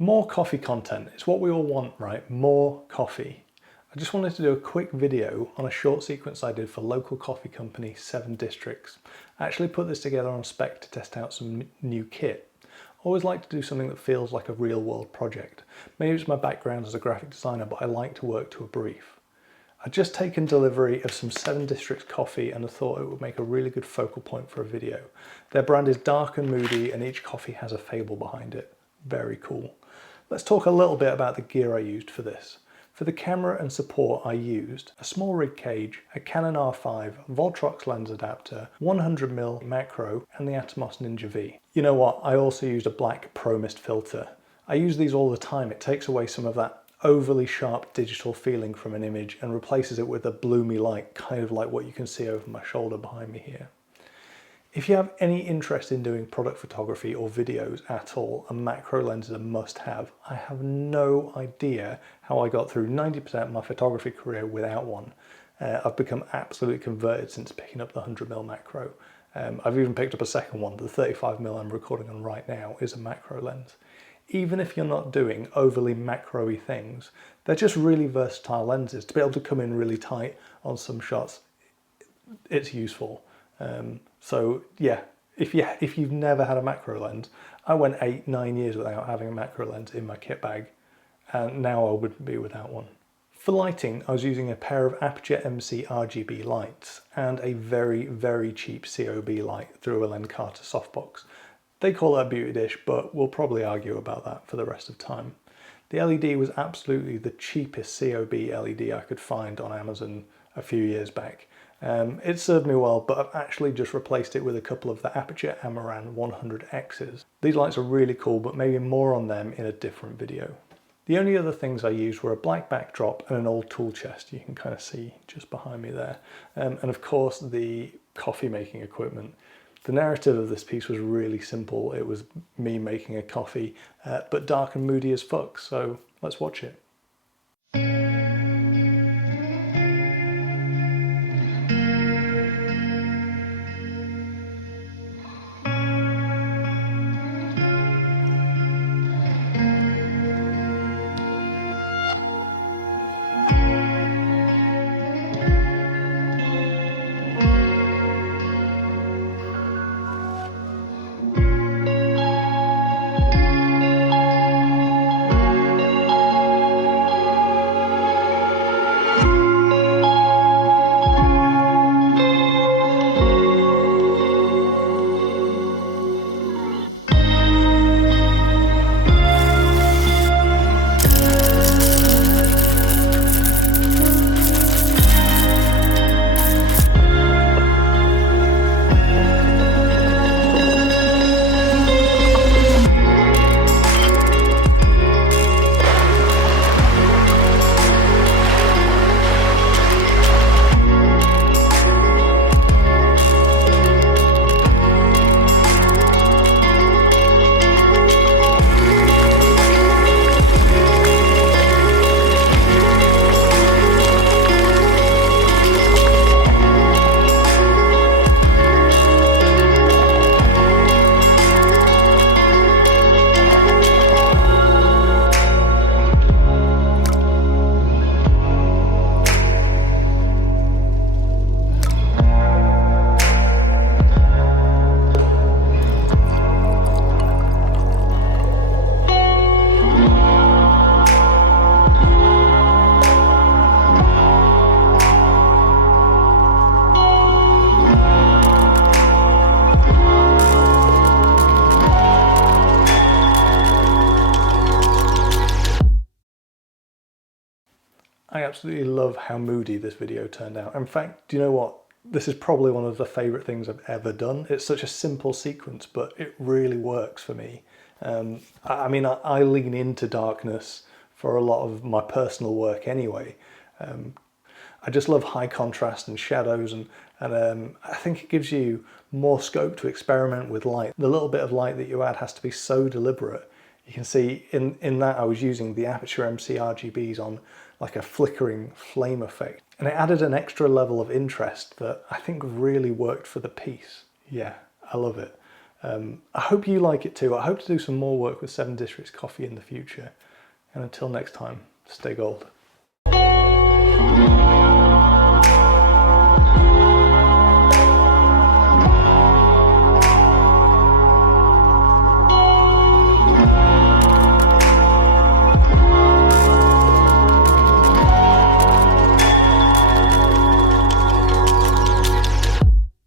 More coffee content. It's what we all want, right? More coffee. I just wanted to do a quick video on a short sequence I did for local coffee company 7 Districts. I actually put this together on spec to test out some new kit. I always like to do something that feels like a real world project. Maybe it's my background as a graphic designer, but I like to work to a brief. I'd just taken delivery of some 7 Districts coffee and I thought it would make a really good focal point for a video. Their brand is dark and moody and each coffee has a fable behind it. Very cool. Let's talk a little bit about the gear I used for this. For the camera and support I used a small rig cage, a Canon R5, Voltrox lens adapter, 100mm macro and the Atomos Ninja V. You know what, I also used a black Pro Mist filter. I use these all the time. It takes away some of that overly sharp digital feeling from an image and replaces it with a bloomy light, kind of like what you can see over my shoulder behind me here. If you have any interest in doing product photography or videos at all, a macro lens is a must-have. I have no idea how I got through 90% of my photography career without one. I've become absolutely converted since picking up the 100mm macro. I've even picked up a second one. The 35mm I'm recording on right now is a macro lens. Even if you're not doing overly macro-y things, they're just really versatile lenses. To be able to come in really tight on some shots, it's useful. So yeah, if you've never had a macro lens, I went 8-9 years without having a macro lens in my kit bag, and now I wouldn't be without one. For lighting, I was using a pair of Aputure MC RGB lights and a very, very cheap COB light through a Lencarta softbox. They call that beauty dish, but we'll probably argue about that for the rest of time. The LED was absolutely the cheapest COB LED I could find on Amazon a few years back. It served me well, but I've actually just replaced it with a couple of the Aputure Amaran 100Xs. These lights are really cool, but maybe more on them in a different video. The only other things I used were a black backdrop and an old tool chest you can kind of see just behind me there. And of course the coffee making equipment. The narrative of this piece was really simple. It was me making a coffee, but dark and moody as fuck, so let's watch it. I absolutely love how moody this video turned out. In fact, do you know what? This is probably one of the favourite things I've ever done. It's such a simple sequence, but it really works for me. I lean into darkness for a lot of my personal work anyway. I just love high contrast and shadows, and I think it gives you more scope to experiment with light. The little bit of light that you add has to be so deliberate. You can see in that I was using the Aputure MC RGBs on like a flickering flame effect. And it added an extra level of interest that I think really worked for the piece. Yeah, I love it. I hope you like it too. I hope to do some more work with 7 Districts coffee in the future. And until next time, stay gold.